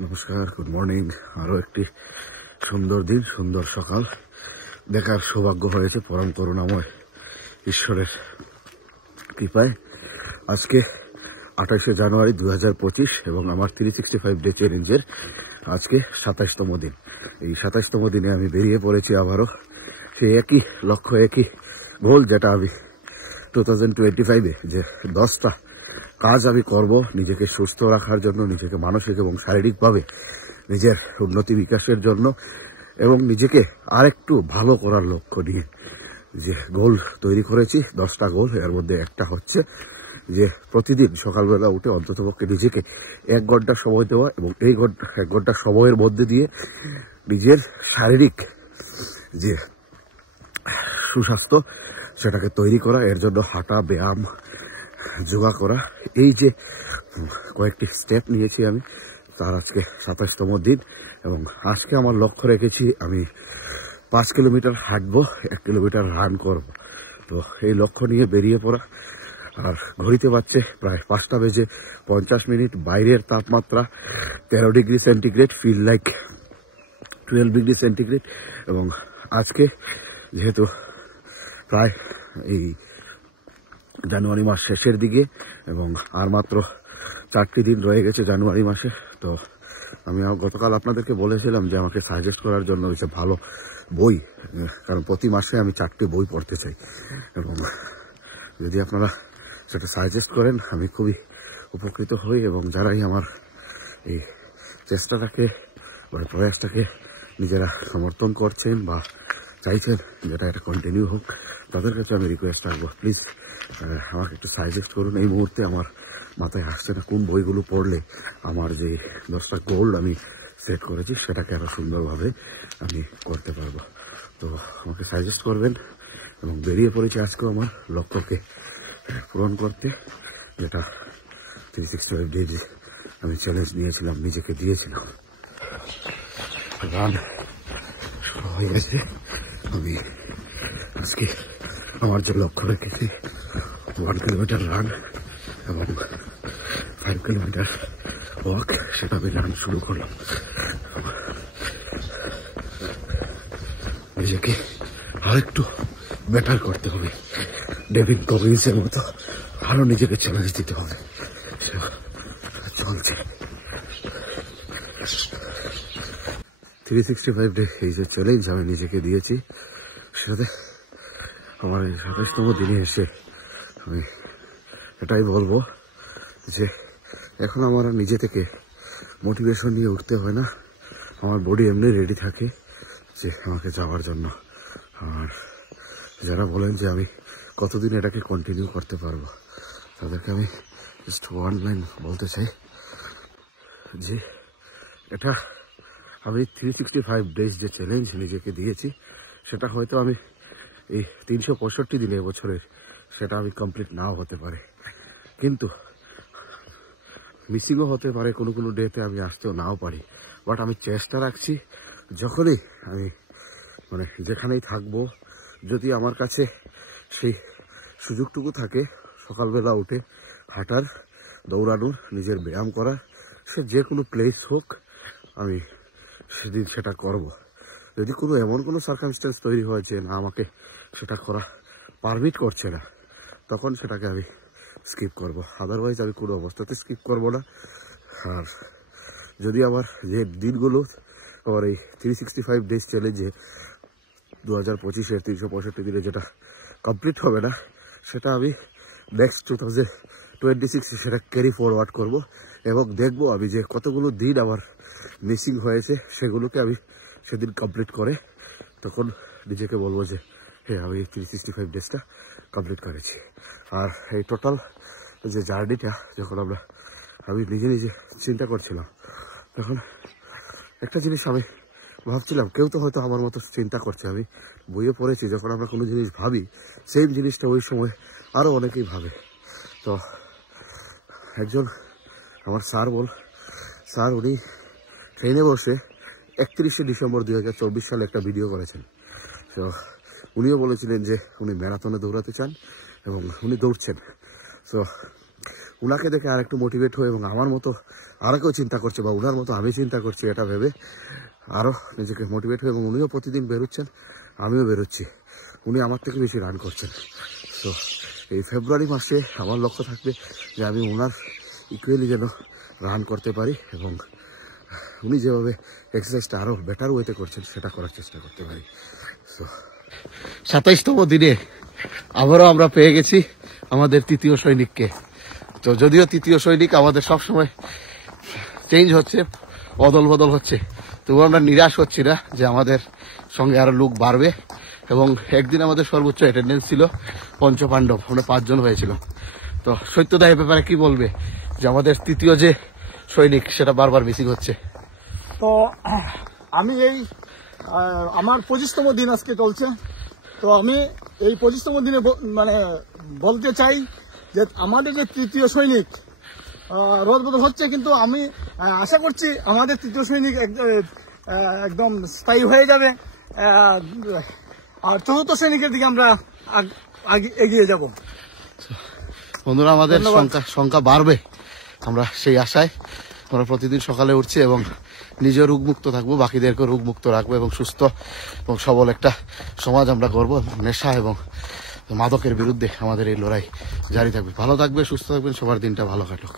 নমস্কার, good morning. আরো একটি সুন্দর দিন, সুন্দর সকাল দেখার সৌভাগ্য হয়েছে পরম করুণাময় ঈশ্বরের কৃপায়। আজকে 28শে জানুয়ারি 2025 এবং আমার 365 ডে চ্যালেঞ্জের আজকে 27তম দিন। এই 27তম দিনে আমি বেরিয়ে পড়েছি আবারও সেই একই লক্ষ্য, একই গোল, যেটা আমি 2025-এ যে 10টা কাজ আমি করব নিজেকে সুস্থ রাখার জন্য, নিজেকে মানসিক এবং শারীরিকভাবে নিজের উন্নতি বিকাশের জন্য এবং নিজেকে আরেকটু ভালো করার লক্ষ্য নিয়ে যে গোল তৈরি করেছি। 10টা গোল। এর মধ্যে একটা হচ্ছে যে প্রতিদিন সকালবেলা উঠে অন্ততপক্ষে নিজেকে 1 ঘন্টা সময় দেওয়া এবং এই 1 ঘন্টা সময়ের মধ্যে দিয়ে নিজের শারীরিক যে সুস্বাস্থ্য সেটাকে তৈরি করা। এর জন্য হাঁটা, ব্যায়াম, যোগা করা, এই যে কয়েকটি স্টেপ নিয়েছি আমি, তার আজকে 27তম দিন। এবং আজকে আমার লক্ষ্য রেখেছি আমি 5 কিলোমিটার হাঁটবো, 1 কিলোমিটার রান করব। তো এই লক্ষ্য নিয়ে বেরিয়ে পড়া। আর ঘড়িতে বাজছে প্রায় 5:50। বাইরের তাপমাত্রা 13 degree centigrade, feel like 12 degree centigrade. এবং আজকে যেহেতু প্রায় এই জানুয়ারি মাস শেষের দিকে এবং আর মাত্র 4টি দিন রয়ে গেছে জানুয়ারি মাসে, তো আমি গতকাল আপনাদেরকে বলেছিলাম যে আমাকে সাজেস্ট করার জন্য হচ্ছে ভালো বই, কারণ প্রতি মাসে আমি 4টি বই পড়তে চাই। এবং যদি আপনারা সেটা সাজেস্ট করেন আমি খুবই উপকৃত হই। এবং যারাই আমার এই চেষ্টাটাকে বা প্রয়াসটাকে নিজেরা সমর্থন করছেন বা চাইছেন যেটা এটা কন্টিনিউ হোক, তাদের কাছে আমি রিকোয়েস্ট রাখবো, প্লিজ আমাকে একটু সাজেস্ট করুন। এই মুহূর্তে আমার মাথায় আসছে না কোন বইগুলো পড়লে আমার যে 10টা গোল আমি সেট করেছি সেটাকে আরো সুন্দরভাবে আমি করতে পারবো। তো আমাকে সাজেস্ট করবেন। এবং বেরিয়ে পড়েছি আজকেও আমার লক্ষ্যকে পূরণ করতে, যেটা 365 ডেজ আমি চ্যালেঞ্জ নিয়েছিলাম, নিজেকে দিয়েছিলাম। রান শুরু হয়ে গেছে। আমি আজকে আমার যে লক্ষ্য রেখেছি 1 কিলোমিটার রান এবং 5 কিলোমিটার ওয়াক, সেটা আমি রান শুরু করলাম। নিজেকে আরেকটু বেটার করতে হবে, ডেভিড গগিন্সের মতো আরো নিজেকে চ্যালেঞ্জ দিতে হবে। চলছে 365 ডে এই যে চ্যালেঞ্জ আমি নিজেকে দিয়েছি, সেটাতে আমার এই 27তম দিনে এসে আমি এটাই বলবো যে এখন আমার নিজে থেকে মোটিভেশন নিয়ে উঠতে হয় না। আমার বডি এমনি রেডি থাকে যে আমাকে যাওয়ার জন্য। আর যারা বলেন যে আমি কতদিন এটাকে কন্টিনিউ করতে পারবো, তাদেরকে আমি জাস্ট 1 লাইন বলতে চাই যে এটা আমি 365 ডেজ যে চ্যালেঞ্জ নিজেকে দিয়েছি সেটা হয়তো আমি এই 365 দিনে বছরের সেটা আমি কমপ্লিট নাও হতে পারে, কিন্তু মিসিংও হতে পারে, কোনো ডেতে আমি আসতেও নাও পারি। বাট আমি চেষ্টা রাখছি যখনই আমি যেখানেই থাকবো, যদি আমার কাছে সেই সুযোগটুকু থাকে সকালবেলা উঠে হাঁটার, দৌড়ানোর, নিজের ব্যায়াম করার, সে যে কোনো প্লেস হোক আমি সেদিন সেটা করব। যদি এমন কোনো সার্কামস্টেন্স তৈরি হয়েছে না আমাকে সেটা করা পারমিট করছে না, তখন সেটাকে আমি স্কিপ করব। আদারওয়াইজ আমি কোনো অবস্থাতে স্কিপ করব না। আর যদি আমার যে দিনগুলো আমার এই 365 ডেজ চ্যালেঞ্জে 2025-এর 365 দিনে যেটা কমপ্লিট হবে না, সেটা আমি নেক্সট 2026 সেটা ক্যারি ফরওয়ার্ড করব। এবং দেখবো আমি যে কতগুলো দিন আমার মিসিং হয়েছে সেগুলোকে আমি সেদিন কমপ্লিট করে তখন নিজেকে বলবো যে হ্যাঁ আমি 365 ডেজটা কমপ্লিট করেছি। আর এই টোটাল যে জার্নিটা যখন আমি নিজে চিন্তা করছিলাম, তখন একটা জিনিস আমি ভাবছিলাম, কেউ তো হয়তো আমার মতো চিন্তা করছে। আমি বইয়ে পড়েছি যখন আমরা কোনো জিনিস ভাবি সেম জিনিসটা ওই সময় আরো অনেকেই ভাবে। তো একজন আমার স্যার উনি ট্রেনে বসে 31শে ডিসেম্বর 2024 সালে একটা ভিডিও করেছেন। তো উনিও বলেছিলেন যে উনি ম্যারাথনে দৌড়াতে চান এবং উনি দৌড়ছেন। তো উনাকে দেখে আর একটু মোটিভেট হয়ে এবং আমার মতো আর কেউ চিন্তা করছে বা উনার মতো আমি চিন্তা করছি এটা ভেবে আরও নিজেকে মোটিভেট হয়ে এবং উনিও প্রতিদিন বেরোচ্ছেন, আমিও বেরোচ্ছি। উনি আমার থেকে বেশি রান করছেন। তো এই ফেব্রুয়ারি মাসে আমার লক্ষ্য থাকবে যে আমি ওনার ইকুয়ালি যেন রান করতে পারি এবং উনি যেভাবে এক্সারসাইজটা আরও বেটার ওয়েতে করছেন সেটা করার চেষ্টা করতে পারি। সো 27তম দিনে আবারও আমরা পেয়ে গেছি আমাদের তৃতীয় সৈনিককে। তো যদিও তৃতীয় সৈনিক আমাদের সবসময় চেঞ্জ হচ্ছে, বদল বদল হচ্ছে, তবু আমরা নিরাশ হচ্ছি না যে আমাদের সঙ্গে আরো লোক বাড়বে। এবং একদিন আমাদের সর্বোচ্চ অ্যাটেন্ডেন্স ছিল পঞ্চপাণ্ডব, আমরা 5 জন হয়েছিল। তো সত্যতা এ ব্যাপারে কি বলবে যে আমাদের তৃতীয় যে সৈনিক সেটা বারবার মিসিং হচ্ছে? তো আমি আমার 25তম দিন আজকে চলছে। তো আমি এই 25তম দিনে মানে বলতে চাই যে আমাদের যে তৃতীয় সৈনিক রদবদল হচ্ছে, কিন্তু আমি আশা করছি আমাদের তৃতীয় সৈনিক একদম স্থায়ী হয়ে যাবে আর চতুর্থ সৈনিকের দিকে আমরা এগিয়ে যাব। বন্ধুরা, আমাদের সংখ্যা বাড়বে, আমরা সেই আশায় আমরা প্রতিদিন সকালে উঠছি এবং নিজে রোগমুক্ত থাকবো, বাকিদেরকে রোগমুক্ত রাখবো এবং সুস্থ এবং সবল একটা সমাজ আমরা গড়বো। নেশা এবং মাদকের বিরুদ্ধে আমাদের এই লড়াই জারি থাকবে। ভালো থাকবে, সুস্থ থাকবেন, সবার দিনটা ভালো কাটুক।